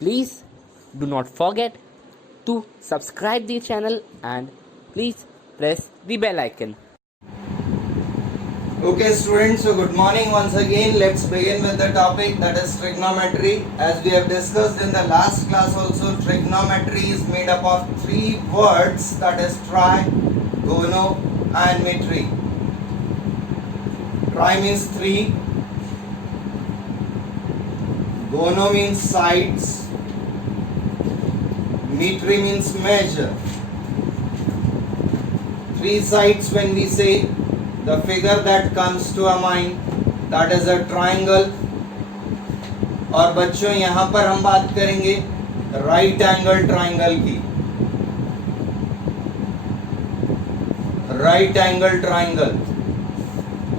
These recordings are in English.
Please do not forget to subscribe the channel and please press the bell icon. Okay students, so good morning once again. Let's begin with the topic, that is trigonometry. As we have discussed in the last class also, trigonometry is made up of three words, that is tri, gono and metry. Tri means three, gono means sides, metry means measure. Three sides, when we say, the figure that comes to our mind, that is a triangle. और बच्चों यहाँ पर हम बात करेंगे right angle triangle की. Right angle triangle,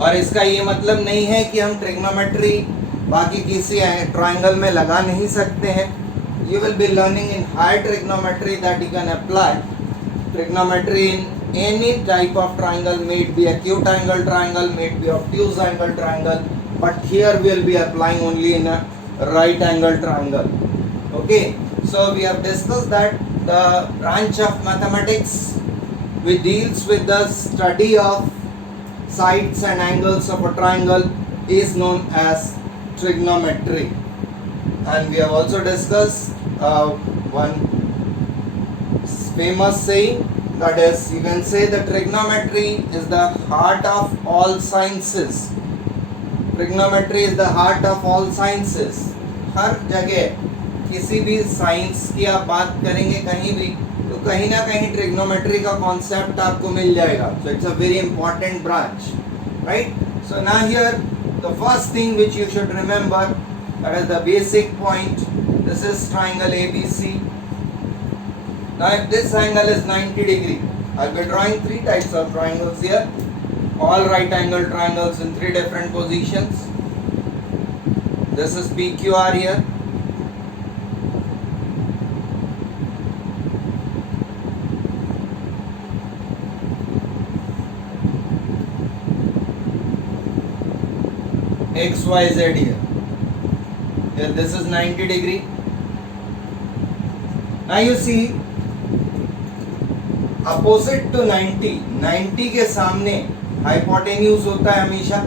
और इसका ये मतलब नहीं है कि हम ट्रिग्नोमेट्री बाकी किसी ट्राइंगल में लगा नहीं सकते हैं. You will be learning in higher trigonometry that you can apply trigonometry in any type of triangle, may it be acute angle triangle, may it be obtuse angle triangle, but here we will be applying only in a right angle triangle. Okay, so we have discussed that the branch of mathematics which deals with the study of sides and angles of a triangle is known as trigonometry. And we have also discussed one famous saying, that is, you can say that trigonometry is the heart of all sciences. Trigonometry is the heart of all sciences. हर जगह किसी भी science की आप बात करेंगे कहीं भी, तो कहीं ना कहीं ट्रिग्नोमेट्री का कॉन्सेप्ट आपको मिल जाएगा. So it's a very important branch, right? So now here the first thing which you should remember, that is the basic point. This is triangle ABC. Now if this angle is 90 degree, I'll be drawing three types of triangles here. All right angle triangles in three different positions. This is PQR here. XYZ here. Here this is 90 degree. Now you see, opposite to 90 के सामने hypotenuse होता है हमेशा.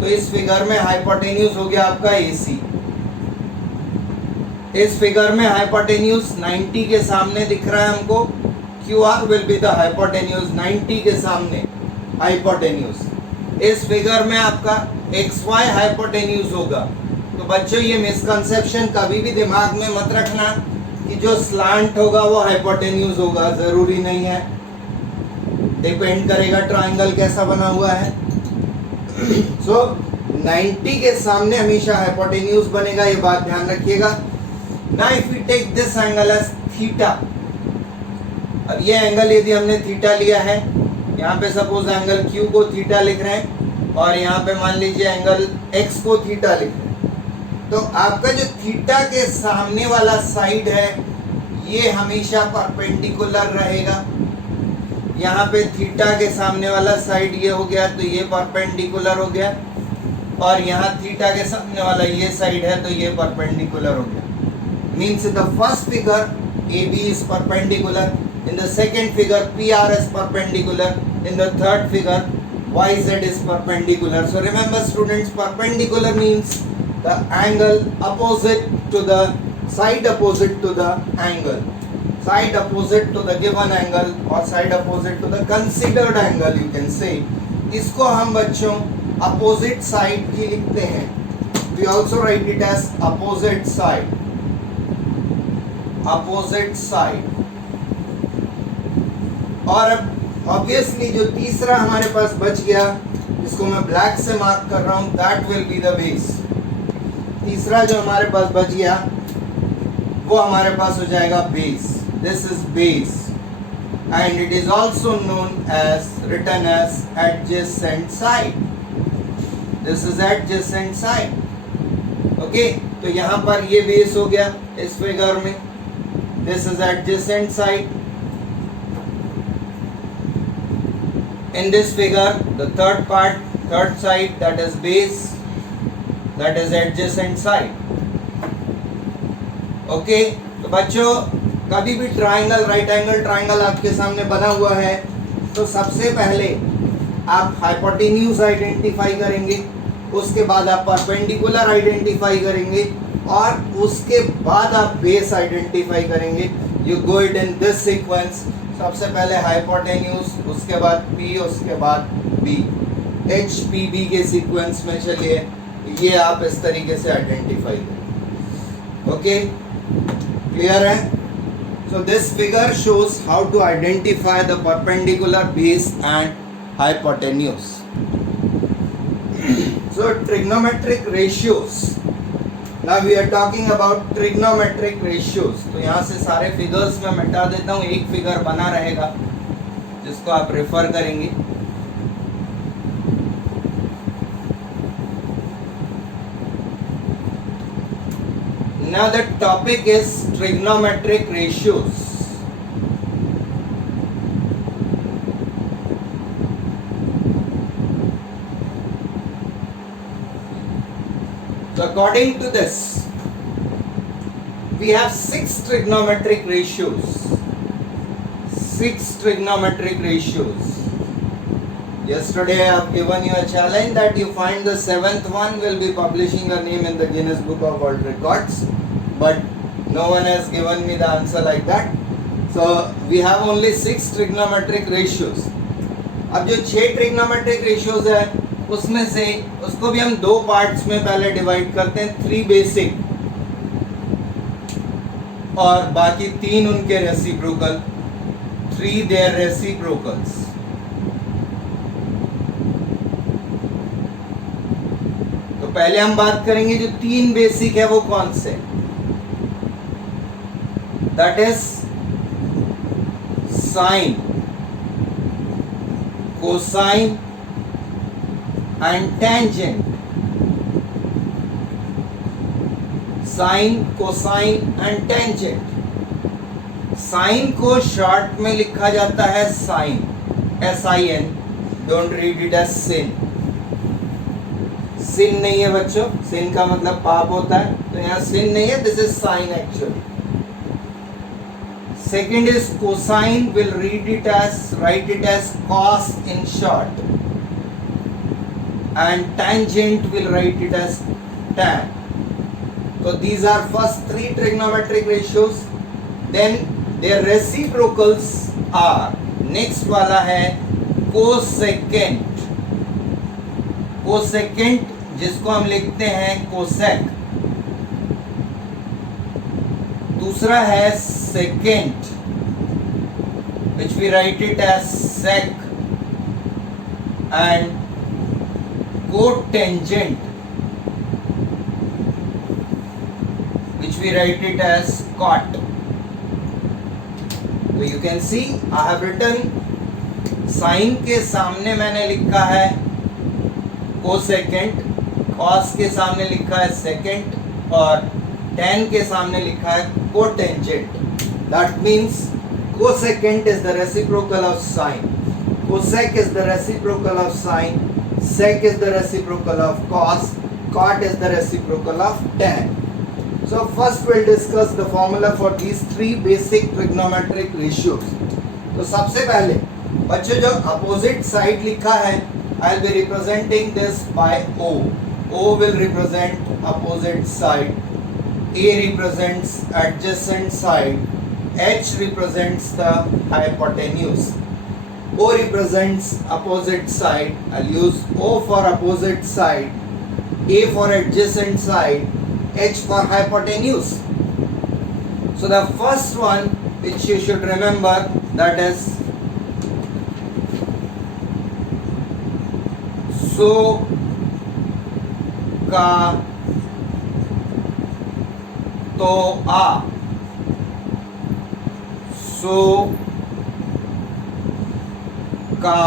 तो इस figure में hypotenuse हो गया आपका AC. इस फिगर में हाइपोटेन्यूज 90 के सामने दिख रहा है हमको. QR will be the hypotenuse 90 के सामने हाइपोटेन्यूज. इस फिगर में आपका XY हाइपोटेन्यूज होगा. तो बच्चों ये मिसकंसेप्शन कभी भी दिमाग में मत रखना कि जो स्लांट होगा वो हाइपोटेन्यूज होगा. जरूरी नहीं है, डिपेंड करेगा ट्रायंगल कैसा बना हुआ है. सो 90 के सामने हमेशा हाइपोटेन्यूज बनेगा, ये बात ध्यान रखिएगा. Now if we take this angle as theta. अब ये एंगल यदि हमने थीटा लिया है, यहाँ पे सपोज एंगल Q को थीटा लिख रहे हैं और यहाँ पे मान लीजिए एंगल X को थीटा लिख रहे हैं. तो आपका जो थीटा के सामने वाला साइड है ये हमेशा परपेंडिकुलर रहेगा. यहाँ पे थीटा के सामने वाला साइड ये हो गया तो ये परपेंडिकुलर हो गया, और यहाँ थीटा के सामने वाला ये साइड है तो ये परपेंडिकुलर हो गया. Means in the first figure AB is perpendicular, in the second figure PR is perpendicular, in the third figure YZ is perpendicular. So remember students, perpendicular means the angle opposite to the side, opposite to the angle, side opposite to the given angle, or side opposite to the considered angle you can say. इसको हम बच्चों opposite side भी लिखते हैं. We also write it as opposite side. Opposite side. और अब obviously जो तीसरा हमारे पास बच गया, इसको मैं ब्लैक से मार्क कर रहा हूं, that will be the base. तीसरा जो हमारे पास बच गया वो हमारे पास हो जाएगा base. This is base and it is also known as written as adjacent side. This is adjacent side. Okay, तो यहाँ पर ये बेस हो गया इस फिगर में. This is adjacent side. In this figure, the third side, that is base, that is adjacent side. Okay, तो बच्चों कभी भी ट्राइंगल, राइट एंगल ट्राइंगल आपके सामने बना हुआ है तो सबसे पहले आप हाइपोटेन्यूज आइडेंटिफाई करेंगे, उसके बाद आप परपेंडिकुलर आइडेंटिफाई करेंगे और उसके बाद आप बेस आइडेंटिफाई करेंगे। You go it in this sequence, सबसे पहले हाइपोटेन्यूज, उसके बाद पी, उसके बाद बी, एच पी बी के सीक्वेंस में चलिए ये आप इस तरीके से आइडेंटिफाई करें। ओके, क्लियर है? So this figure shows how to identify the perpendicular base and hypotenuse. So trigonometric ratios. Now we are talking about trigonometric ratios. तो यहाँ से सारे फिगर्स मैं मिटा देता हूँ, एक फिगर बना रहेगा जिसको आप रेफर करेंगे। Now the topic is trigonometric ratios. So according to this, we have 6 trigonometric ratios. 6 trigonometric ratios. Yesterday I have given you a challenge that you find the 7th one, will be publishing a name in the Guinness Book of World Records, but no one has given me the answer like that. So we have only 6 trigonometric ratios. अब जो 6 trigonometric ratios है उसमें से उसको भी हम दो parts में पहले डिवाइड करते हैं, 3 बेसिक और बाकी 3 उनके रेसिप्रोकल, 3 देयर रेसिप्रोकल्स। तो पहले हम बात करेंगे जो 3 बेसिक है वो कौन से, that is sine, cosine and tangent. Sine, cosine and tangent. Sine को शॉर्ट में लिखा जाता है sine, SIN, don't read it as sin. Sin नहीं है बच्चों, सिन का मतलब पाप होता है, तो यहाँ सिन नहीं है, this is sine actually. Second is cosine, will read it as, write it as cos in short, and tangent will write it as tan. So these are first 3 trigonometric ratios. Then their reciprocals are, next वाला है cosecant. cosecant जिसको हम लिखते हैं cosec. दूसरा है secant, which we write it as sec, and cotangent, which we write it as cot. So you can see I have written, sine के सामने मैंने लिखा है कोसेकेंट, कॉस के सामने लिखा है सेकेंट और tan के सामने लिखा है cotangent. That means cosecant is the reciprocal of sign, cosec is the reciprocal of sign, sec is the reciprocal of cos, cot is the reciprocal of tan. So first we'll discuss the formula for these 3 basic trigonometric ratios. तो सबसे पहले बच्चों जो opposite side लिखा है, I'll be representing this by O. O will represent opposite side, A represents adjacent side, H represents the hypotenuse. O represents opposite side, I'll use O for opposite side, A for adjacent side, H for hypotenuse. So the first one which you should remember, that is सो का तो आ, सो का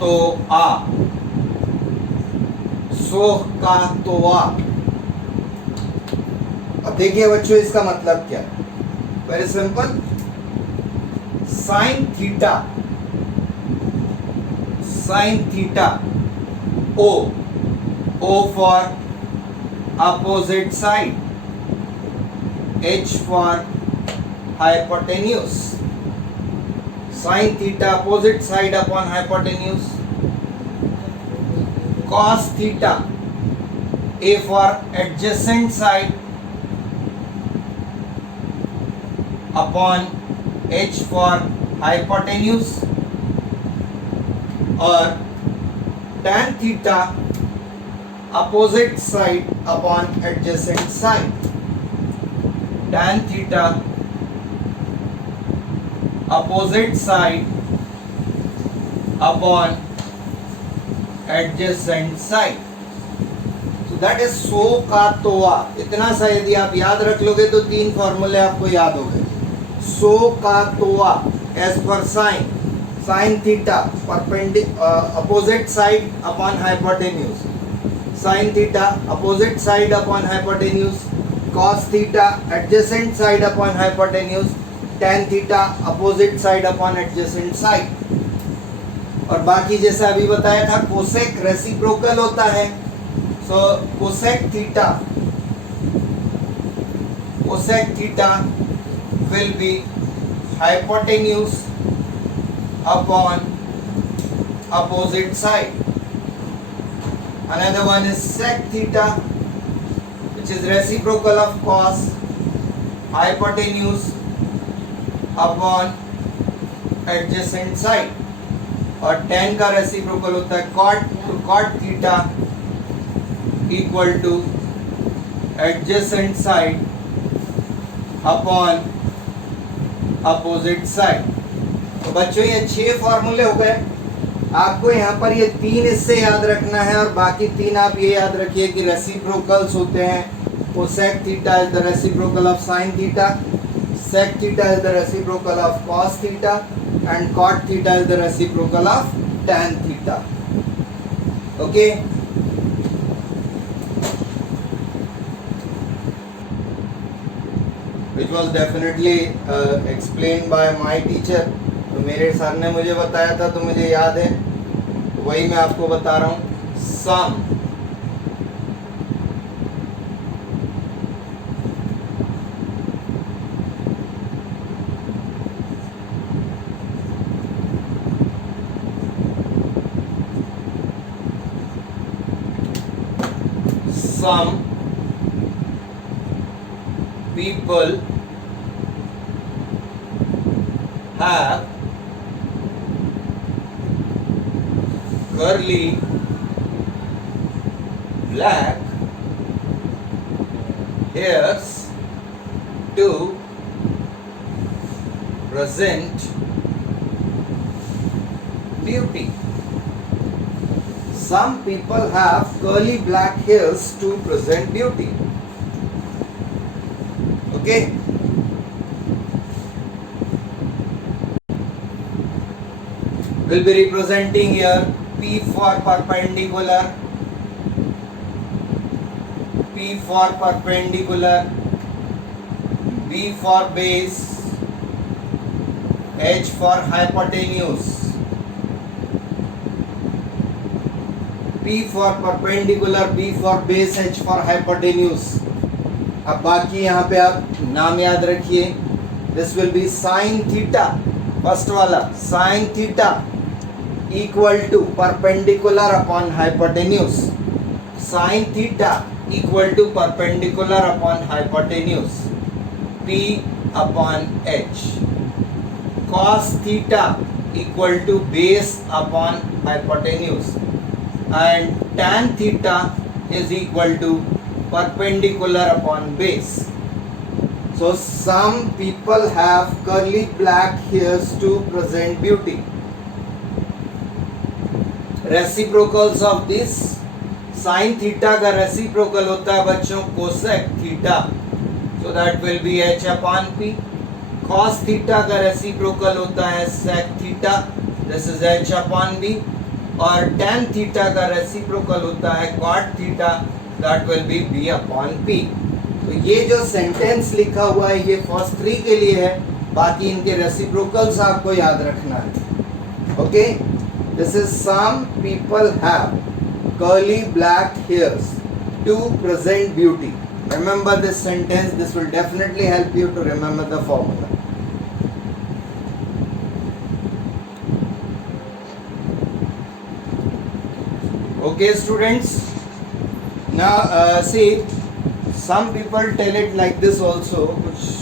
तो आ, सो का तो आ। अब देखिए बच्चों इसका मतलब क्या है, very simple, sine theta, sine theta, O, O for opposite side. H for hypotenuse. Sin theta opposite side upon hypotenuse. Cos theta, A for adjacent side upon H for hypotenuse. और tan theta opposite side upon adjacent side. Tan theta opposite side upon adjacent side. So that is so CAH तोआ. इतना सा यदि आप याद रख लोगे तो तीन फॉर्मूले आपको याद हो गए. SOH CAH TOA as per sine. Sin theta opposite side upon hypotenuse. Sin theta opposite side upon hypotenuse. Cos theta adjacent side upon hypotenuse. Tan theta opposite side upon adjacent side. और बाकी जैसा अभी बताया था cosec reciprocal होता है. So cosec theta will be hypotenuse upon opposite side. Another one is sec theta, which is reciprocal of cos, hypotenuse upon adjacent side. और tan का रेसिप्रोकल होता है cot, तो cot theta equal to adjacent side upon opposite side. तो बच्चों ये 6 फॉर्मूले हो गए. आपको यहाँ पर ये 3 इससे याद रखना है और बाकी 3 आप ये याद रखिए कि रेसिप्रोकल्स होते हैं. Cosec theta is the reciprocal of sine theta, sec theta is the reciprocal of cos theta and cot theta is the reciprocal of tan theta. Okay, which was definitely explained by my teacher. तो मेरे sir ने मुझे बताया था तो मुझे याद है, तो वही मैं आपको बता रहा हूँ. सम people have curly black hairs to present beauty. Some people have curly black hairs to present beauty. Okay? We'll be representing here P for perpendicular, P for perpendicular, B for base, H for hypotenuse. P for perpendicular, B for base, H for hypotenuse. अब बाकी यहाँ पे आप नाम याद रखिए. This will be sine theta. First वाला sine theta equal to perpendicular upon hypotenuse. Sine theta equal to perpendicular upon hypotenuse. P upon H. Cos theta equal to base upon hypotenuse. And tan theta is equal to perpendicular upon base. So some people have curly black hairs to present beauty. Reciprocals of this sin theta का reciprocal होता है बच्चों cosec theta. So that will be h upon p. Cos theta का reciprocal होता है sec theta. This is h upon b. और tan theta का reciprocal होता है cot theta. That will be b upon p. तो ये जो सेंटेंस लिखा हुआ है ये फर्स्ट 3 के लिए है. बाकी इनके रेसिप्रोकल्स आपको याद रखना है. Okay, this is some people have curly black hairs to present beauty. Remember this sentence. This will definitely help you to remember the formula. Okay, students. Now see, some people tell it like this also. कुछ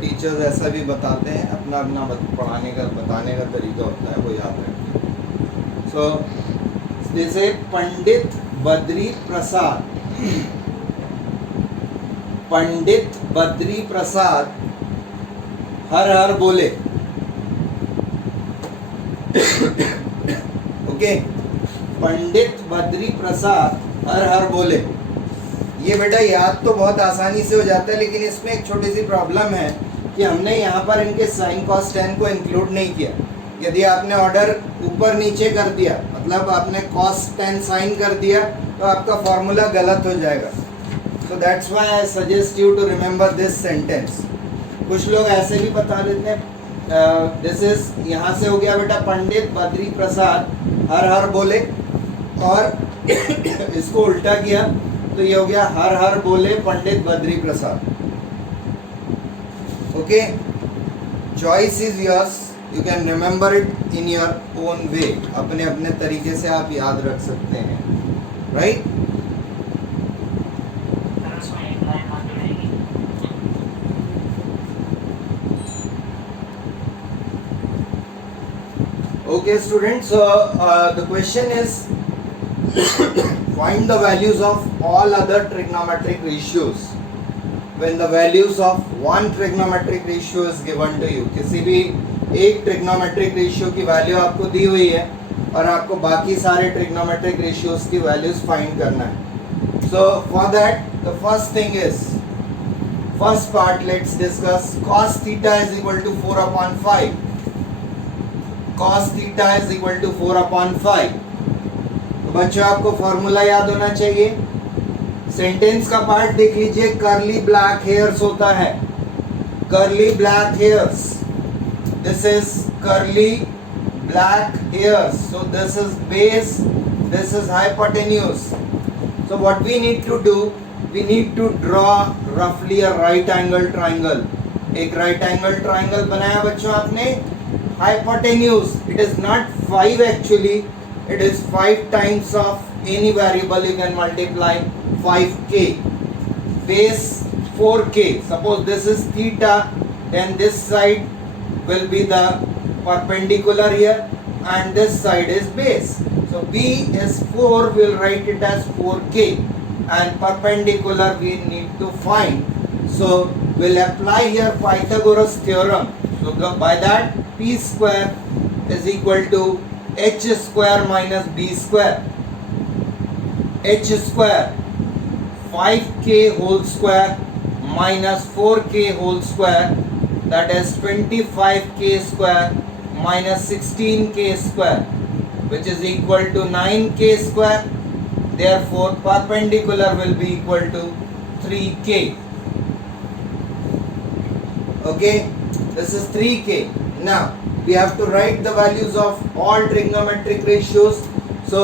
teachers ऐसा भी बताते हैं, अपना अपना पढ़ाने का बताने का तरीका होता है, वो याद रखें. So जैसे पंडित बद्री प्रसाद, पंडित बद्री प्रसाद हर हर बोले. ओके, पंडित बद्री प्रसाद हर हर बोले. ये बेटा याद तो बहुत आसानी से हो जाता है, लेकिन इसमें एक छोटी सी प्रॉब्लम है कि हमने यहाँ पर इनके साइन कॉस टेन को इंक्लूड नहीं किया. यदि आपने ऑर्डर ऊपर नीचे कर दिया, मतलब आपने कॉस टेन साइन कर दिया, तो आपका फॉर्मूला गलत हो जाएगा. So that's why I suggest you to remember this sentence. कुछ लोग ऐसे भी बता देते हैं, दिस इज, यहाँ से हो गया बेटा पंडित बद्री प्रसाद हर हर बोले, और इसको उल्टा किया तो ये हो गया हर हर बोले Pandit Badri Prasad. Okay, choice is yours, you can remember it in your own way. अपने अपने तरीके से आप याद रख सकते हैं, right? Okay, students, the question is find the values of all other trigonometric ratios when the values of one trigonometric ratio is given to you. किसी भी एक trigonometric ratio की वैल्यू आपको दी हुई है और आपको बाकी सारे trigonometric ratios की values find करना है. So for that, the first thing is, first part, let's discuss cos theta is equal to 4 upon 5. cos theta is equal to 4 upon 5. तो बच्चों आपको फॉर्मूला याद होना चाहिए. सेंटेंस का पार्ट देख लीजिए. कर्ली ब्लैक हेयर्स होता है, curly black hairs. This is curly black hairs. So this is base, this is hypotenuse. So what we need to do, we need to draw रफली a right angle triangle. एक right angle triangle बनाया बच्चों आपने. Hypotenuse, it is not 5 actually, it is 5 times of any variable. You can multiply 5k. Base 4k. Suppose this is theta, then this side will be the perpendicular here and this side is base. So b is 4, we'll write it as 4k, and perpendicular we need to find. So we'll apply here Pythagoras theorem. So by that, p square is equal to h square minus b square. H square 5k whole square minus 4k whole square, that is 25k square minus 16k square, which is equal to 9k square. Therefore perpendicular will be equal to 3k. Okay, this is 3k. Now we have to write the values of all trigonometric ratios. So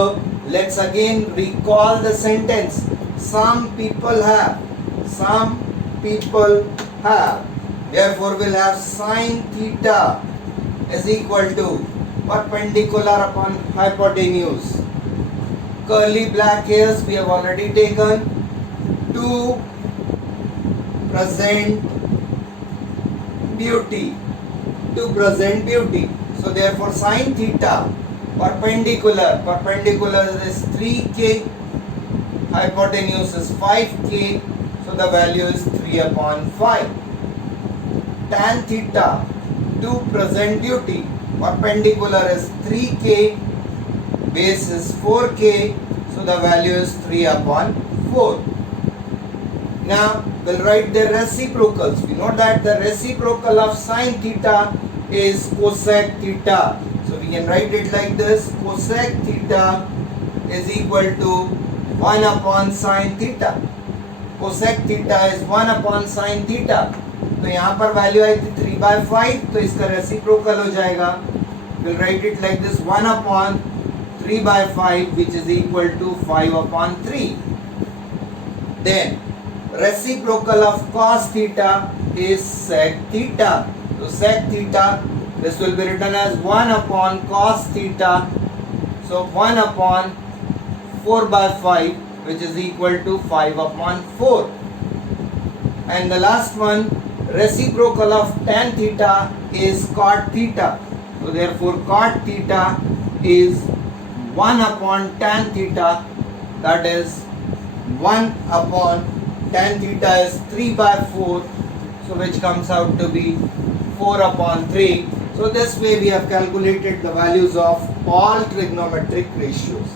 let's again recall the sentence. Some people have, some people have. Therefore we'll have sin theta is equal to perpendicular upon hypotenuse. Curly black hairs we have already taken. To present beauty, to present beauty. So therefore sin theta perpendicular, perpendicular is 3k, hypotenuse is 5k, so the value is 3 upon 5. Tan theta to present beauty, perpendicular is 3k, base is 4k, so the value is 3 upon 4. Now we'll write the reciprocals. We know that the reciprocal of sin theta is cosec theta. So we can write it like this. Cosec theta is equal to 1 upon sin theta. Cosec theta is 1 upon sin theta. तो यहाँ पर value आई थी 3/5, तो इसका reciprocal हो जाएगा. We'll write it like this. 1 upon 3/5 which is equal to 5 upon 3. then reciprocal of cos theta is sec theta. So sec theta, this will be written as 1 upon cos theta. So 1 upon 4 by 5, which is equal to 5 upon 4. And the last one, reciprocal of tan theta is cot theta. So therefore cot theta is 1 upon tan theta, that is 1 upon tan theta is 3 by 4, so which comes out to be 4 upon 3. So this way we have calculated the values of all trigonometric ratios,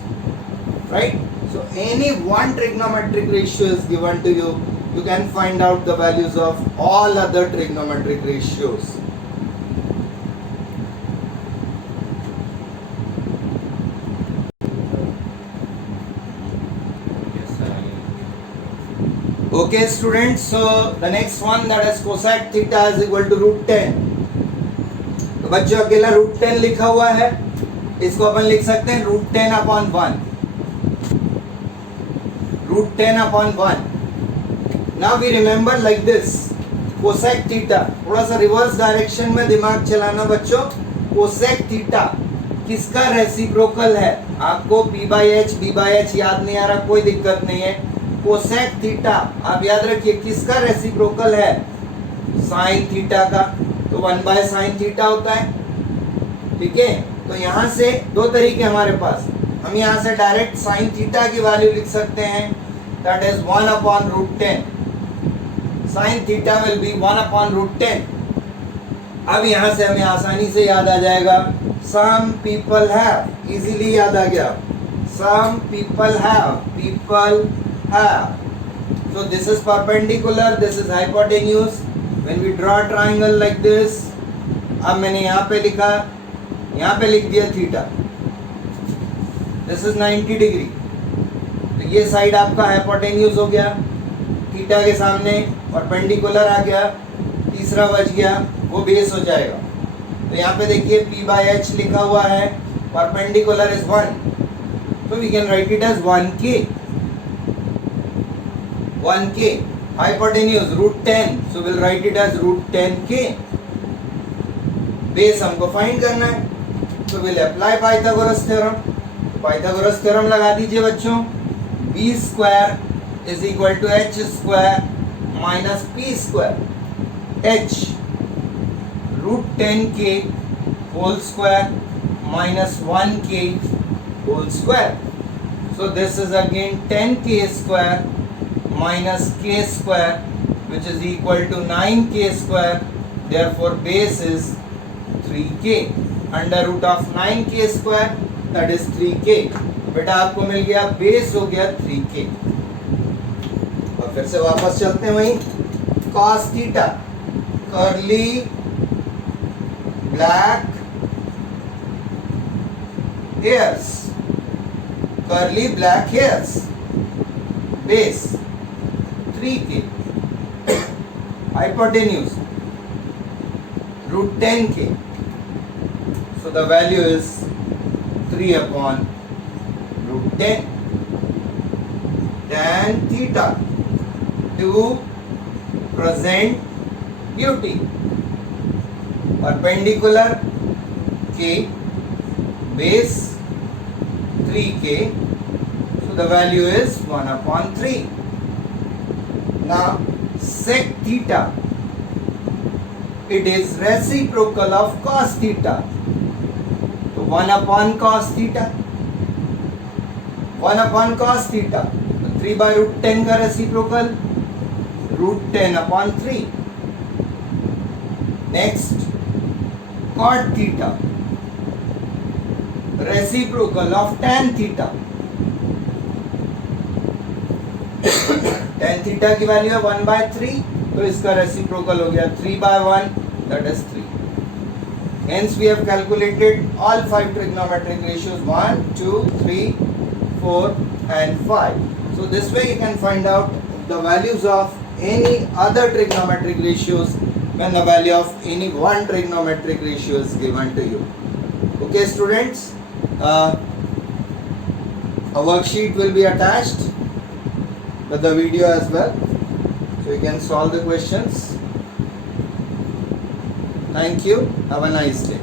right? So any one trigonometric ratio is given to you, you can find out the values of all other trigonometric ratios. Okay students, so the next one, that is cosec theta is equal to root 10. तो बच्चों अकेला root 10 लिखा हुआ है, इसको अपन लिख सकते हैं root 10 upon 1, root 10 upon 1. Now we remember like this, cosec theta, थोड़ा सा रिवर्स डायरेक्शन में दिमाग चलाना बच्चों. कोसेक थीटा किसका रेसिप्रोकल है? आपको p by H B by H याद नहीं आ रहा, कोई दिक्कत नहीं है. कोसेक थीटा आप याद रखिए किसका रेसिप्रोकल है? साइन थीटा का. तो 1 बाय साइन थीटा होता है, ठीक है. तो यहाँ से दो तरीके हमारे पास, हम यहाँ से डायरेक्ट साइन थीटा की वैल्यू लिख सकते हैं, that is 1 upon root 10. Sine theta will be 1 upon root 10. अब यहाँ से हमें आसानी से याद आ जाएगा, सम पीपल हैव, इजीली याद आ गया, some people have. So this is perpendicular, this is hypotenuse. When we draw a triangle like this, अब मैंने यहाँ पे लिखा, यहाँ पे लिख दिया थीटा, this is 90 डिग्री. तो ये साइड आपका हाइपोटेन्यूज हो गया, थीटा के सामने परपेंडिकुलर आ गया, तीसरा बच गया, वो बेस हो जाएगा. तो यहाँ पे देखिए p बाई एच लिखा हुआ है, परपेंडिकुलर इज 1, तो we can write it as 1k. 1k. Hypotenuse root 10, so we'll write it as root 10k. Base हमको फाइंड करना है, तो we'll apply Pythagoras theorem. Pythagoras theorem लगा दीजिए बच्चों. b square is equal to h square minus p square. h root 10k whole square minus 1k whole square. So this is again 10k square minus k square, which is equal to 9k square. Therefore base is 3k. Under root of 9k square, that is 3k. बेटा आपको मिल गया, base हो गया 3k. और फिर से वापस चलते हैं वहीं, cos theta, curly black hairs, curly black hairs, base 3k. Hypotenuse root 10k. So the value is 3 upon root 10. Tan theta to present beauty. Perpendicular k, base 3k. So the value is 1 upon 3. Now sec theta, it is reciprocal of cos theta. So 1 upon cos theta, 1 upon cos theta. So 3 by root 10 का reciprocal, root 10 upon 3. Next cot theta, reciprocal of tan theta. tan theta की value है 1 by 3, तो इसका reciprocal हो गया 3 by 1, that is 3. Hence we have calculated all 5 trigonometric ratios, 1, 2, 3, 4 and 5. So this way you can find out the values of any other trigonometric ratios when the value of any one trigonometric ratio is given to you. Okay students, a worksheet will be attached. with the video as well, so you can solve the questions. Thank you. Have a nice day.